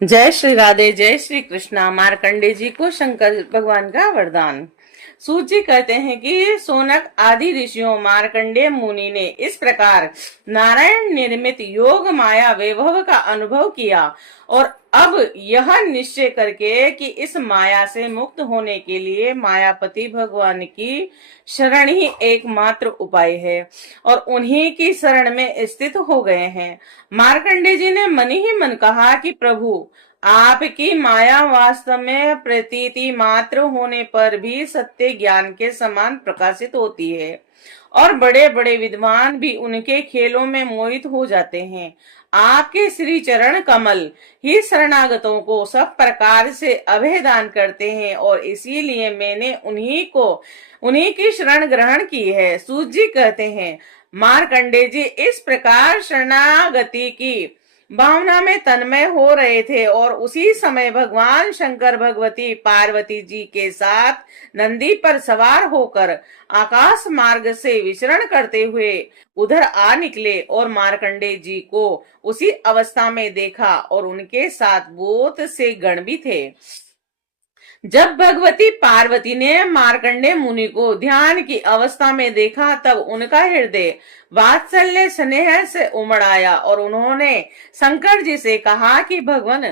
जय श्री राधे, जय श्री कृष्णा। मार्कंडे जी को शंकर भगवान का वरदान। सूत जी कहते हैं कि सोनक आदि ऋषियों मार्कंडेय मुनि ने इस प्रकार नारायण निर्मित योग माया वैभव का अनुभव किया और अब यह निश्चय करके कि इस माया से मुक्त होने के लिए मायापति भगवान की शरण ही एकमात्र उपाय है और उन्हीं की शरण में स्थित हो गए हैं। मार्कंडे जी ने मन ही मन कहा कि प्रभु, आपकी माया वास्तव में प्रतीति मात्र होने पर भी सत्य ज्ञान के समान प्रकाशित होती है और बड़े बड़े विद्वान भी उनके खेलों में मोहित हो जाते हैं। आपके श्री चरण कमल ही शरणागतों को सब प्रकार से अभय दान करते हैं और इसीलिए मैंने उन्हीं की शरण ग्रहण की है। सूत जी कहते हैं, मार्कंडे जी इस प्रकार शरणागति की भावना में तन्मय हो रहे थे और उसी समय भगवान शंकर भगवती पार्वती जी के साथ नंदी पर सवार होकर आकाश मार्ग से विचरण करते हुए उधर आ निकले और मार्कंडे जी को उसी अवस्था में देखा और उनके साथ बहुत से गण भी थे। जब भगवती पार्वती ने मार्कंडे मुनि को ध्यान की अवस्था में देखा तब उनका हृदय वात्सल्य स्नेह से उमड़ आया और उन्होंने शंकर जी से कहा कि भगवान,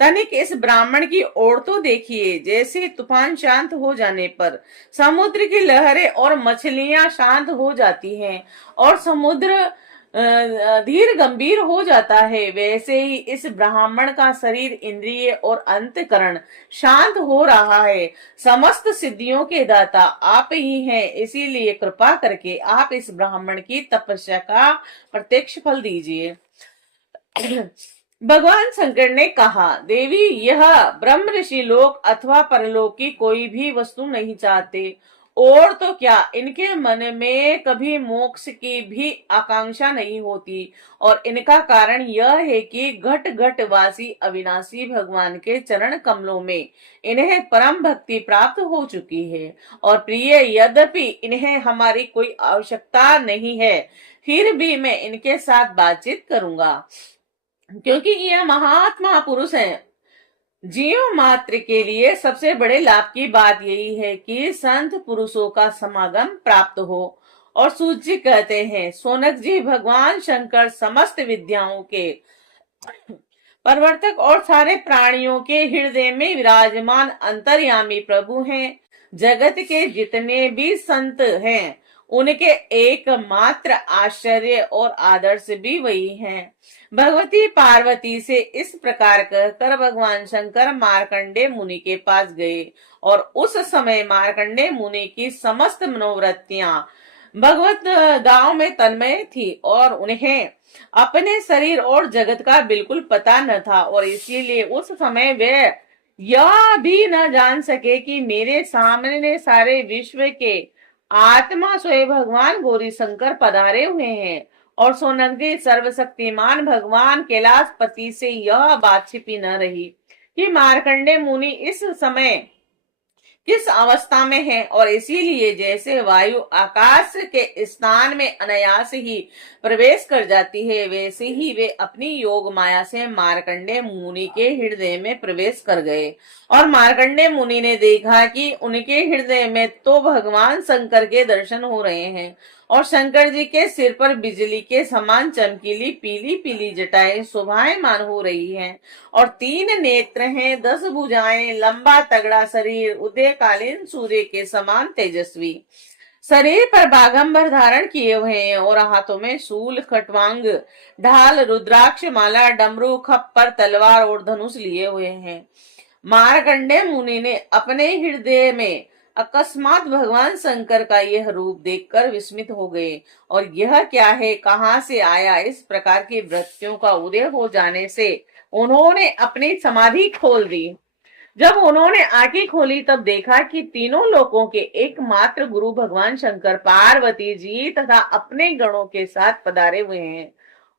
तनिक इस ब्राह्मण की ओर तो देखिए। जैसे तूफान शांत हो जाने पर समुद्र की लहरें और मछलियां शांत हो जाती हैं और समुद्र धीर गंभीर हो जाता है, वैसे ही इस ब्राह्मण का शरीर, इंद्रिय और अंतकरण शांत हो रहा है। समस्त सिद्धियों के दाता आप ही हैं, इसीलिए कृपा करके आप इस ब्राह्मण की तपस्या का प्रत्यक्ष फल दीजिए। भगवान शंकर ने कहा, देवी, यह ब्रह्म ऋषि लोक अथवा परलोक की कोई भी वस्तु नहीं चाहते और तो क्या इनके मन में कभी मोक्ष की भी आकांक्षा नहीं होती और इनका कारण यह है कि घट घट वासी अविनाशी भगवान के चरण कमलों में इन्हें परम भक्ति प्राप्त हो चुकी है और प्रिय, यद्यपि इन्हें हमारी कोई आवश्यकता नहीं है, फिर भी मैं इनके साथ बातचीत करूंगा क्योंकि ये महात्मा पुरुष हैं। जीव मात्र के लिए सबसे बड़े लाभ की बात यही है कि संत पुरुषों का समागम प्राप्त हो। और सूत जी कहते हैं, सोनक जी, भगवान शंकर समस्त विद्याओं के प्रवर्तक और सारे प्राणियों के हृदय में विराजमान अंतर्यामी प्रभु हैं। जगत के जितने भी संत हैं उनके एकमात्र आश्चर्य और आदर्श भी वही हैं। भगवती पार्वती से इस प्रकार कहकर भगवान शंकर मार्कंडे मुनि के पास गए और उस समय मार्कंडे मुनि की समस्त मनोवृत्तियां भगवत दाव में तन्मय थी और उन्हें अपने शरीर और जगत का बिल्कुल पता न था और इसीलिए उस समय वे यह भी न जान सके कि मेरे सामने सारे विश्व के आत्मा स्वयं भगवान गौरी शंकर पधारे हुए हैं। और सोनंदी सर्वशक्तिमान भगवान कैलाशपति से यह बात छिपी न रही कि मार्कंडे मुनि इस समय किस अवस्था में है और इसीलिए जैसे वायु आकाश के स्थान में अनायास ही प्रवेश कर जाती है, वैसे ही वे अपनी योग माया से मार्कंडे मुनि के हृदय में प्रवेश कर गए और मार्कंडे मुनि ने देखा कि उनके हृदय में तो भगवान शंकर के दर्शन हो रहे हैं और शंकर जी के सिर पर बिजली के समान चमकीली पीली पीली जटाएं शोभायमान हो रही हैं और 3 नेत्र हैं, 10 भुजाएं, लंबा तगड़ा शरीर, उदयकालीन सूर्य के समान तेजस्वी, शरीर पर बागंबर धारण किए हुए हैं और हाथों में शूल, खटवांग, ढाल, रुद्राक्ष माला, डमरू, खप्पर, तलवार और धनुष लिए हुए हैं। मार्कंडे मुनि ने अपने हृदय में अकस्मात भगवान शंकर का यह रूप देखकर विस्मित हो गए और यह क्या है, कहां से आया। इस प्रकार की वृत्तियों का उदय हो जाने से उन्होंने अपनी समाधि खोल दी। जब उन्होंने आंखें खोली तब देखा कि तीनों लोकों के एकमात्र गुरु भगवान शंकर पार्वती जी तथा अपने गणों के साथ पधारे हुए हैं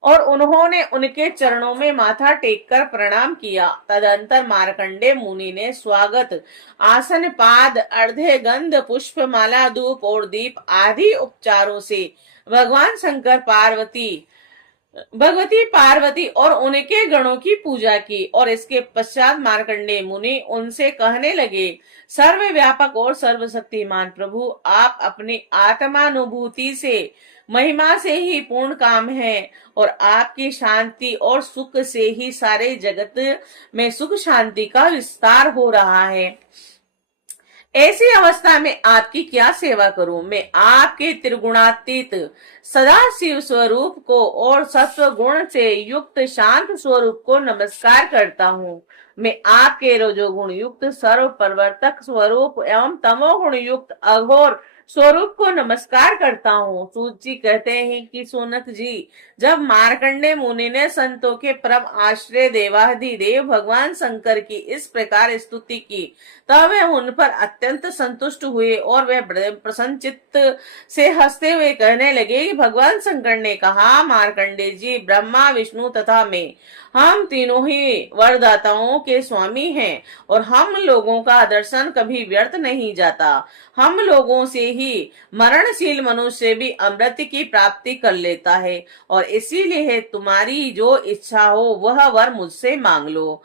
और उन्होंने उनके चरणों में माथा टेककर प्रणाम किया। तदंतर मार्कंडे मुनि ने स्वागत आसन, पाद, अर्धे, गंध, पुष्प माला, धूप और दीप आदि उपचारों से भगवान शंकर पार्वती भगवती पार्वती और उनके गणों की पूजा की। और इसके पश्चात मार्कंडेय मुनि उनसे कहने लगे, सर्वव्यापक और सर्वशक्तिमान प्रभु, आप अपनी आत्मानुभूति से, महिमा से ही पूर्ण काम है, और आपकी शांति और सुख से ही सारे जगत में सुख शांति का विस्तार हो रहा है। ऐसी अवस्था में आपकी क्या सेवा करूं? मैं आपके त्रिगुणातीत सदा शिव स्वरूप को और सत्व गुण से युक्त शांत स्वरूप को नमस्कार करता हूँ। मैं आपके रजोगुण युक्त सर्व परिवर्तक स्वरूप एवं तमोगुण युक्त अघोर स्वरूप को नमस्कार करता हूँ। सूत जी कहते हैं कि सोनक जी, जब मार्कंडेय मुनि ने संतों के परम आश्रय देवाधिदेव भगवान शंकर की इस प्रकार स्तुति की, तब वे उन पर अत्यंत संतुष्ट हुए और वे प्रसन्न चित्त से हंसते हुए कहने लगे कि भगवान शंकर ने कहा, मार्कंडेय जी, ब्रह्मा विष्णु तथा मैं, हम तीनों ही वरदाताओं के स्वामी हैं, और हम लोगों का दर्शन कभी व्यर्थ नहीं जाता। हम लोगों से ही मरणशील मनुष्य भी अमृत की प्राप्ति कर लेता है, और इसीलिए तुम्हारी जो इच्छा हो वह वर मुझसे मांग लो।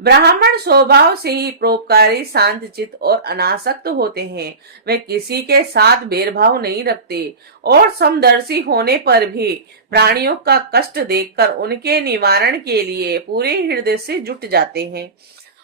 ब्राह्मण स्वभाव से ही परोपकारी, शांत चित्त और अनासक्त होते हैं। वे किसी के साथ भेदभाव नहीं रखते, और समदर्शी होने पर भी प्राणियों का कष्ट देखकर उनके निवारण के लिए पूरे हृदय से जुट जाते हैं।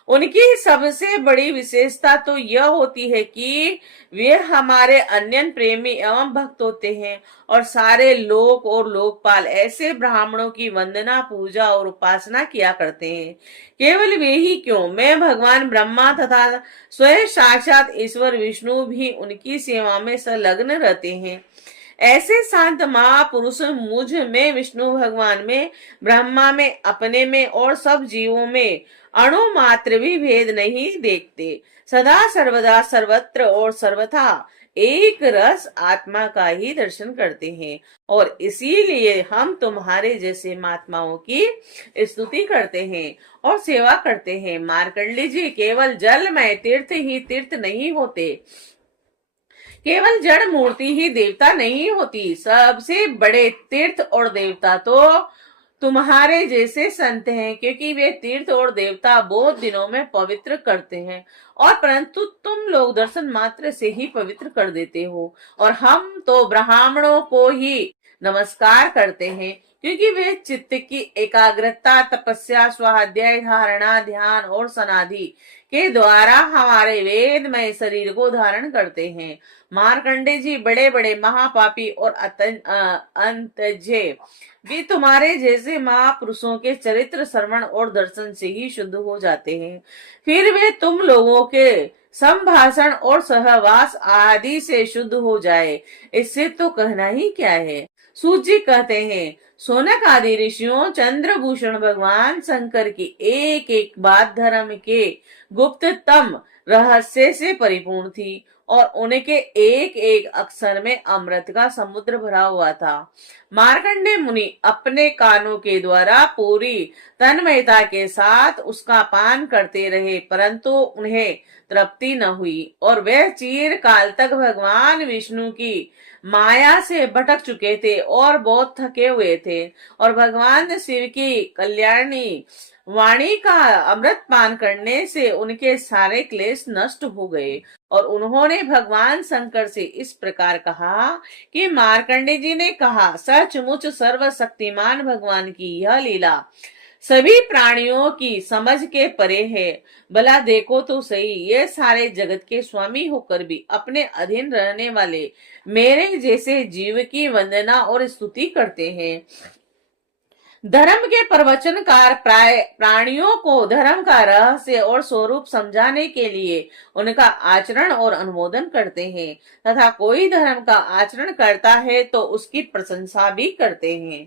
उनकी सबसे बड़ी विशेषता तो यह होती है कि वे हमारे अनन्य प्रेमी एवं भक्त होते हैं, और सारे लोक और लोकपाल ऐसे ब्राह्मणों की वंदना, पूजा और उपासना किया करते हैं। केवल वे ही क्यों, मैं भगवान ब्रह्मा तथा स्वयं साक्षात ईश्वर विष्णु भी उनकी सेवा में संलग्न रहते हैं। ऐसे शांत महापुरुष मुझ में, विष्णु भगवान में, ब्रह्मा में, अपने में और सब जीवों में अणु मात्र भी भेद नहीं देखते। सदा सर्वदा सर्वत्र और सर्वथा एक रस आत्मा का ही दर्शन करते हैं, और इसीलिए हम तुम्हारे जैसे महात्माओं की स्तुति करते हैं और सेवा करते हैं। मार्कंडेय जी, केवल जल में तीर्थ ही तीर्थ नहीं होते, केवल जड़ मूर्ति ही देवता नहीं होती। सबसे बड़े तीर्थ और देवता तो तुम्हारे जैसे संत हैं, क्योंकि वे तीर्थ और देवता बहुत दिनों में पवित्र करते हैं, और परंतु तुम लोग दर्शन मात्र से ही पवित्र कर देते हो। और हम तो ब्राह्मणों को ही नमस्कार करते हैं, क्योंकि वे चित्त की एकाग्रता, तपस्या, स्वाध्याय, धारणा, ध्यान और समाधि के द्वारा हमारे वेदमय शरीर को धारण करते हैं। मार्कंडेय जी, बड़े बड़े महापापी और अंतजे भी तुम्हारे जैसे महापुरुषों के चरित्र श्रवण और दर्शन से ही शुद्ध हो जाते हैं। फिर वे तुम लोगों के संभाषण और सहवास आदि से शुद्ध हो जाए, इससे तो कहना ही क्या है। सूत जी कहते हैं, सोनक आदि ऋषियों चंद्रभूषण भगवान शंकर की एक एक बात धर्म के गुप्ततम रहस्य से परिपूर्ण थी, और उनके एक एक अक्षर में अमृत का समुद्र भरा हुआ था। मार्कंडेय मुनि अपने कानों के द्वारा पूरी तन्मयता के साथ उसका पान करते रहे, परंतु उन्हें तृप्ति न हुई, और वे चिर काल तक भगवान विष्णु की माया से भटक चुके थे और बहुत थके हुए थे, और भगवान शिव की कल्याणी वाणी का अमृत पान करने से उनके सारे क्लेश नष्ट हो गए। और उन्होंने भगवान शंकर से इस प्रकार कहा कि मार्कंडेय जी ने कहा, सचमुच सर्वशक्तिमान भगवान की यह लीला सभी प्राणियों की समझ के परे है। भला देखो तो सही, ये सारे जगत के स्वामी होकर भी अपने अधीन रहने वाले मेरे जैसे जीव की वंदना और स्तुति करते हैं। धर्म के प्रवचनकार प्राणियों को धर्म का रहस्य और स्वरूप समझाने के लिए उनका आचरण और अनुमोदन करते हैं, तथा कोई धर्म का आचरण करता है तो उसकी प्रशंसा भी करते हैं।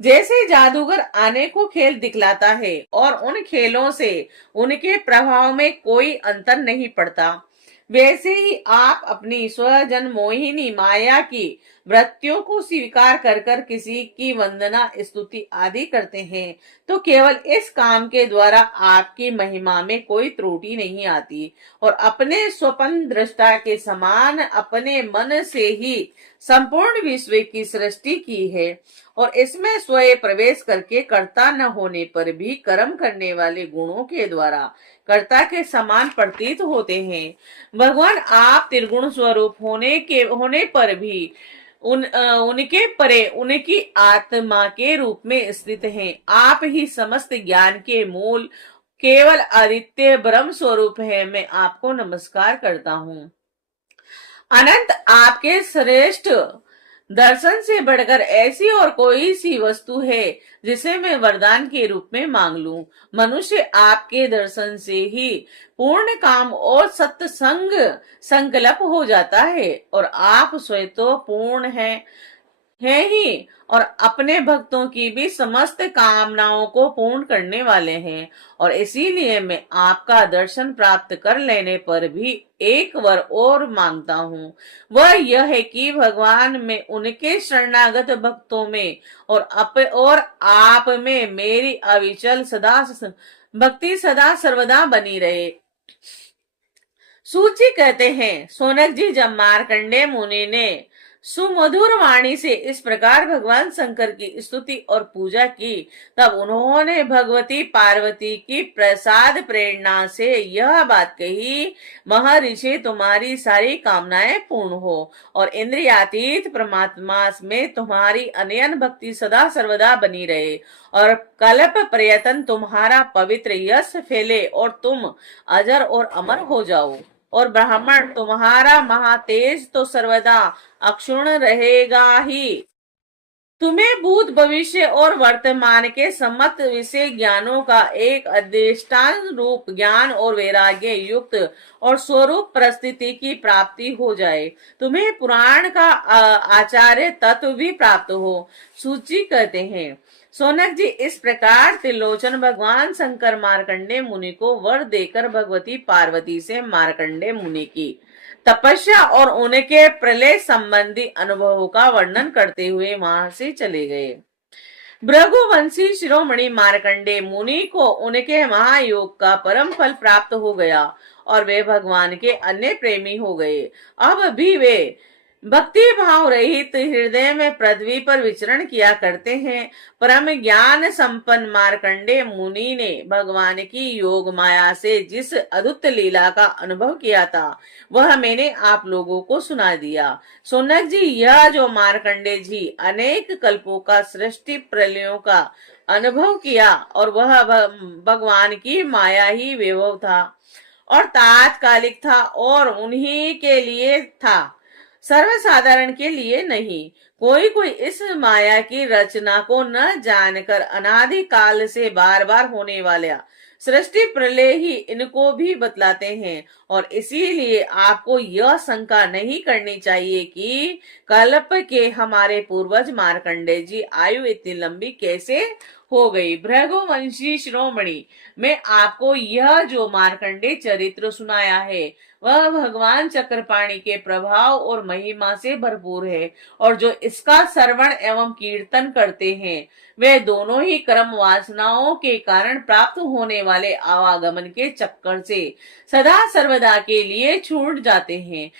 जैसे जादूगर आने को खेल दिखलाता है और उन खेलों से उनके प्रभाव में कोई अंतर नहीं पड़ता, वैसे ही आप अपनी स्वजन मोहिनी माया की वृत्तियों को स्वीकार कर कर किसी की वंदना, स्तुति आदि करते हैं, तो केवल इस काम के द्वारा आपकी महिमा में कोई त्रुटि नहीं आती, और अपने स्वपन दृष्टा के समान अपने मन से ही संपूर्ण विश्व की सृष्टि की है, और इसमें स्वयं प्रवेश करके कर्ता न होने पर भी कर्म करने वाले गुणों के द्वारा कर्ता के समान प्रतीत होते हैं। भगवान आप त्रिगुण स्वरूप होने पर भी उनके परे उनकी आत्मा के रूप में स्थित हैं। आप ही समस्त ज्ञान के मूल केवल आदित्य ब्रह्म स्वरूप है। मैं आपको नमस्कार करता हूँ। अनंत आपके श्रेष्ठ दर्शन से बढ़कर ऐसी और कोई सी वस्तु है जिसे मैं वरदान के रूप में मांग लूं। मनुष्य आपके दर्शन से ही पूर्ण काम और सत्संग संकल्प हो जाता है और आप स्वयं तो पूर्ण है ही और अपने भक्तों की भी समस्त कामनाओं को पूर्ण करने वाले हैं। और इसीलिए मैं आपका दर्शन प्राप्त कर लेने पर भी एक वर और मांगता हूँ। वह यह है कि भगवान में उनके शरणागत भक्तों में और आप में मेरी अविचल भक्ति सदा सर्वदा बनी रहे। सूची कहते हैं, सोनक जी, जब मार्कंडेय मुनि ने सुमधुर वाणी से इस प्रकार भगवान शंकर की स्तुति और पूजा की, तब उन्होंने भगवती पार्वती की प्रसाद प्रेरणा से यह बात कही, महर्षि तुम्हारी सारी कामनाएं पूर्ण हो और इंद्रियातीत परमात्मा में तुम्हारी अनयन भक्ति सदा सर्वदा बनी रहे और कल्प प्रयत्न तुम्हारा पवित्र यश फैले और तुम अजर और अमर हो जाओ और ब्राह्मण तुम्हारा महातेज तो सर्वदा अक्षुण्ण रहेगा ही। तुम्हें भूत भविष्य और वर्तमान के सम्मत विषय ज्ञानों का एक अधिष्ठान रूप ज्ञान और वैराग्य युक्त और स्वरूप परिस्थिति की प्राप्ति हो जाए। तुम्हें पुराण का आचार्य तत्व भी प्राप्त हो। सूची कहते हैं, सोनक जी, इस प्रकार त्रिलोचन भगवान शंकर मार्कंडेय मुनि को वर देकर भगवती पार्वती से मार्कंडेय मुनि की तपस्या और उनके प्रलय संबंधी अनुभवों का वर्णन करते हुए वहां से चले गए। भृगुवंशी शिरोमणि मार्कंडेय मुनि को उनके महायोग का परम फल प्राप्त हो गया और वे भगवान के अन्य प्रेमी हो गए। अब भी वे भक्ति भाव रहित हृदय में पृथ्वी पर विचरण किया करते हैं। परम ज्ञान संपन्न मार्कंडेय मुनि ने भगवान की योग माया से जिस अद्भुत लीला का अनुभव किया था वह मैंने आप लोगों को सुना दिया। सोनक जी, यह जो मार्कंडेय जी अनेक कल्पों का सृष्टि प्रलयों का अनुभव किया और वह भगवान की माया ही वैभव था और तात्कालिक था और उन्हीं के लिए था, सर्वसाधारण के लिए नहीं। कोई कोई इस माया की रचना को न जानकर अनादि काल से बार बार होने वाला सृष्टि प्रलय ही इनको भी बतलाते हैं और इसीलिए आपको यह शंका नहीं करनी चाहिए कि कल्प के हमारे पूर्वज मार्कंडेय जी आयु इतनी लंबी कैसे हो गई। भृगुवंशी शिरोमणि, मैं आपको यह जो मार्कंडेय चरित्र सुनाया है वह भगवान चक्रपाणि के प्रभाव और महिमा से भरपूर है और जो इसका श्रवण एवं कीर्तन करते हैं वे दोनों ही कर्म वासनाओं के कारण प्राप्त होने वाले आवागमन के चक्कर से सदा सर्वदा के लिए छूट जाते हैं।